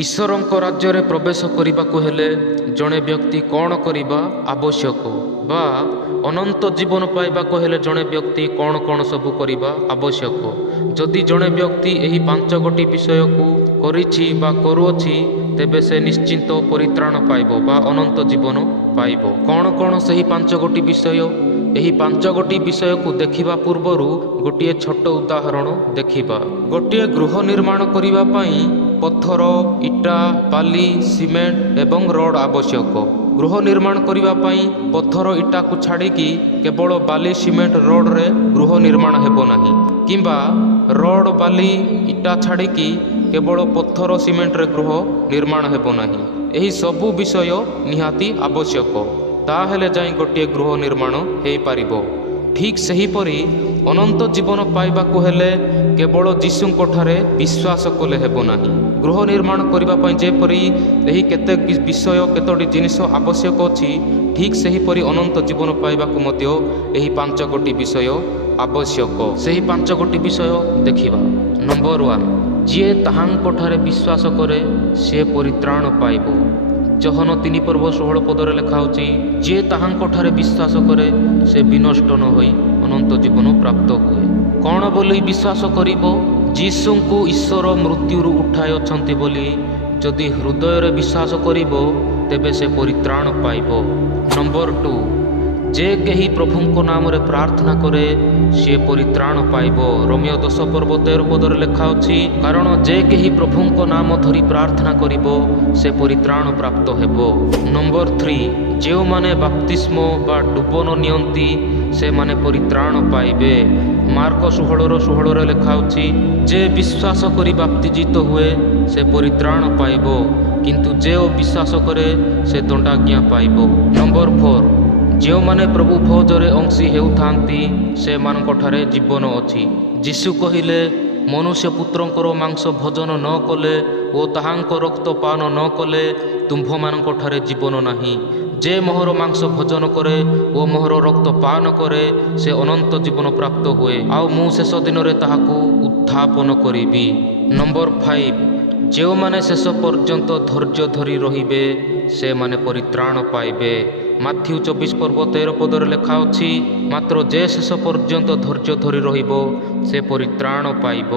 ଈଶ୍ୱରଙ୍କ ରାଜ୍ୟରେ ପ୍ରବେଶ କରିବାକୁ ହେଲେ ଜଣେ ବ୍ୟକ୍ତି କ'ଣ କରିବା ଆବଶ୍ୟକ ବା ଅନନ୍ତ ଜୀବନ ପାଇବାକୁ ହେଲେ ଜଣେ ବ୍ୟକ୍ତି କ'ଣ କ'ଣ ସବୁ କରିବା ଆବଶ୍ୟକ। ଯଦି ଜଣେ ବ୍ୟକ୍ତି ଏହି 5ଗୋଟି ବିଷୟକୁ କରିଛି ବା କରୁଅଛି ତେବେ ସେ ନିଶ୍ଚିନ୍ତ ପରିତ୍ରାଣ ପାଇବ ବା ଅନନ୍ତ ଜୀବନ ପାଇବ। କ'ଣ କ'ଣ ସେହି 5ଗୋଟି ବିଷୟ? ଏହି 5ଗୋଟି ବିଷୟକୁ ଦେଖିବା ପୂର୍ବରୁ ଗୋଟିଏ ଛୋଟ ଉଦାହରଣ ଦେଖିବା। ଗୋଟିଏ ଗୃହ ନିର୍ମାଣ କରିବା ପାଇଁ ପଥର, ଇଟା, ବାଲି, ସିମେଣ୍ଟ ଏବଂ ରଡ଼ ଆବଶ୍ୟକ। ଗୃହ ନିର୍ମାଣ କରିବା ପାଇଁ ପଥର ଇଟାକୁ ଛାଡ଼ିକି କେବଳ ବାଲି, ସିମେଣ୍ଟ, ରଡ଼ରେ ଗୃହ ନିର୍ମାଣ ହେବ ନାହିଁ, କିମ୍ବା ରଡ଼, ବାଲି, ଇଟା ଛାଡ଼ିକି କେବଳ ପଥର, ସିମେଣ୍ଟରେ ଗୃହ ନିର୍ମାଣ ହେବ ନାହିଁ। ଏହି ସବୁ ବିଷୟ ନିହାତି ଆବଶ୍ୟକ, ତାହେଲେ ଯାଇ ଗୋଟିଏ ଗୃହ ନିର୍ମାଣ ହୋଇପାରିବ। ଠିକ୍ ସେହିପରି ଅନନ୍ତ ଜୀବନ ପାଇବାକୁ ହେଲେ କେବଳ ଯୀଶୁଙ୍କଠାରେ ବିଶ୍ୱାସ କଲେ ହେବ ନାହିଁ। ଗୃହ ନିର୍ମାଣ କରିବା ପାଇଁ ଯେପରି ଏହି କେତେ ବିଷୟ, କେତୋଟି ଜିନିଷ ଆବଶ୍ୟକ ଅଛି, ଠିକ୍ ସେହିପରି ଅନନ୍ତ ଜୀବନ ପାଇବାକୁ ମଧ୍ୟ ଏହି 5ଗୋଟି ବିଷୟ ଆବଶ୍ୟକ। ସେହି 5ଗୋଟି ବିଷୟ ଦେଖିବା। ନମ୍ବର 1, ଯିଏ ତାହାଙ୍କଠାରେ ବିଶ୍ୱାସ କରେ ସିଏ ପରିତ୍ରାଣ ପାଇବ। ଜହନ 3:16 ଲେଖା ହେଉଛି, ଯିଏ ତାହାଙ୍କଠାରେ ବିଶ୍ୱାସ କରେ ସେ ବିନଷ୍ଟ ନ ହୋଇ ଅନନ୍ତ ଜୀବନ ପ୍ରାପ୍ତ ହୁଏ। କ'ଣ ବୋଲି ବିଶ୍ୱାସ କରିବ? ଯୀଶୁଙ୍କୁ ଈଶ୍ୱର ମୃତ୍ୟୁରୁ ଉଠାଇ ଅଛନ୍ତି ବୋଲି ଯଦି ହୃଦୟରେ ବିଶ୍ୱାସ କରିବ ତେବେ ସେ ପରିତ୍ରାଣ ପାଇବ। ନମ୍ବର 2, ଯେ କେହି ପ୍ରଭୁଙ୍କ ନାମରେ ପ୍ରାର୍ଥନା କରେ ସିଏ ପରିତ୍ରାଣ ପାଇବ। ରୋମିଓ 10:13 ଲେଖା ଅଛି, କାରଣ ଯେ କେହି ପ୍ରଭୁଙ୍କ ନାମ ଧରି ପ୍ରାର୍ଥନା କରିବ ସେ ପରିତ୍ରାଣ ପ୍ରାପ୍ତ ହେବ। ନମ୍ବର 3, ଯେଉଁମାନେ ବାପ୍ତିସ୍ମ ବା ଡୁବନ ନିଅନ୍ତି ସେମାନେ ପରିତ୍ରାଣ ପାଇବେ। ମାର୍କ 16:16 ଲେଖା ହେଉଛି, ଯେ ବିଶ୍ୱାସ କରି ବାପ୍ତିଜିତ ହୁଏ ସେ ପରିତ୍ରାଣ ପାଇବ, କିନ୍ତୁ ଯେ ଅବିଶ୍ୱାସ କରେ ସେ ଦଣ୍ଡାଜ୍ଞା ପାଇବ। ନମ୍ବର 4, ଯେଉଁମାନେ ପ୍ରଭୁ ଭୋଜରେ ଅଂଶୀ ହେଉଥାନ୍ତି ସେମାନଙ୍କଠାରେ ଜୀବନ ଅଛି। ଯୀଶୁ କହିଲେ, ମନୁଷ୍ୟ ପୁତ୍ରଙ୍କର ମାଂସ ଭୋଜନ ନ କଲେ ଓ ତାହାଙ୍କ ରକ୍ତ ପାନ ନ କଲେ ତୁମ୍ଭମାନଙ୍କଠାରେ ଜୀବନ ନାହିଁ। ଯେ ମୋହର ମାଂସ ଭୋଜନ କରେ ଓ ମୋହର ରକ୍ତ ପାନ କରେ ସେ ଅନନ୍ତ ଜୀବନ ପ୍ରାପ୍ତ ହୁଏ, ଆଉ ମୁଁ ଶେଷ ଦିନରେ ତାହାକୁ ଉତ୍ଥାପନ କରିବି। ନମ୍ବର 5, ଯେଉଁମାନେ ଶେଷ ପର୍ଯ୍ୟନ୍ତ ଧୈର୍ଯ୍ୟ ଧରି ରହିବେ ସେମାନେ ପରିତ୍ରାଣ ପାଇବେ। ମାଥ୍ୟୁ 24:13 ଲେଖା ଅଛି, ମାତ୍ର ଯେ ଶେଷ ପର୍ଯ୍ୟନ୍ତ ଧୈର୍ଯ୍ୟ ଧରି ରହିବ ସେ ପରିତ୍ରାଣ ପାଇବ।